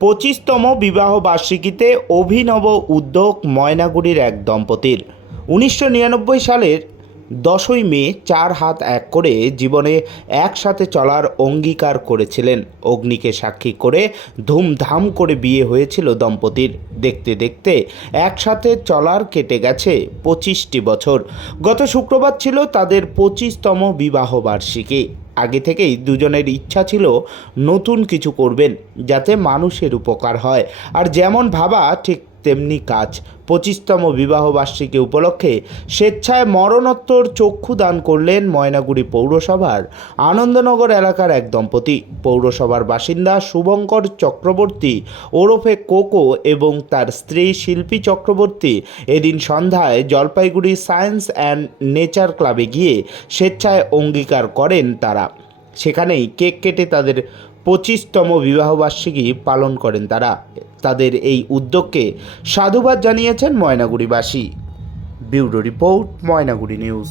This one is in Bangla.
25তম বিবাহ বার্ষিকীতে অভিনব উদ্যোগ ময়নাগুড়ির এক দম্পতির। 1999 সালের 10ই মে 4 হাত এক করে জীবনে একসাথে চলার অঙ্গীকার করেছিলেন। অগ্নিকে সাক্ষী করে ধুমধাম করে বিয়ে হয়েছিল দম্পতির। দেখতে দেখতে একসাথে চলার কেটে গেছে 25টি বছর। গত শুক্রবার ছিল তাদের 25তম বিবাহ বার্ষিকী। আগে থেকেই দুজনের ইচ্ছা ছিল নতুন কিছু করবেন, যাতে মানুষের উপকার হয়। আর যেমন ভাবা ঠিক তেমনি কাজ। 25তম বিবাহবার্ষিকী উপলক্ষে স্বেচ্ছায় মরণোত্তর চক্ষু দান করলেন ময়নাগুড়ি পৌরসভার আনন্দনগর এলাকার এক দম্পতি। পৌরসভার বাসিন্দা শুভঙ্কর চক্রবর্তী ওরফে কোকো এবং তার স্ত্রী শিল্পী চক্রবর্তী এদিন সন্ধ্যায় জলপাইগুড়ি সায়েন্স অ্যান্ড নেচার ক্লাবে গিয়ে স্বেচ্ছায় অঙ্গীকার করেন তারা। সেখানেই কেক কেটে তাদের 25তম বিবাহবার্ষিকী পালন করেন তারা। তাদের এই উদ্যোগকে সাধুবাদ জানিয়েছেন ময়নাগুড়িবাসী। Bureau report, Maynaguri news.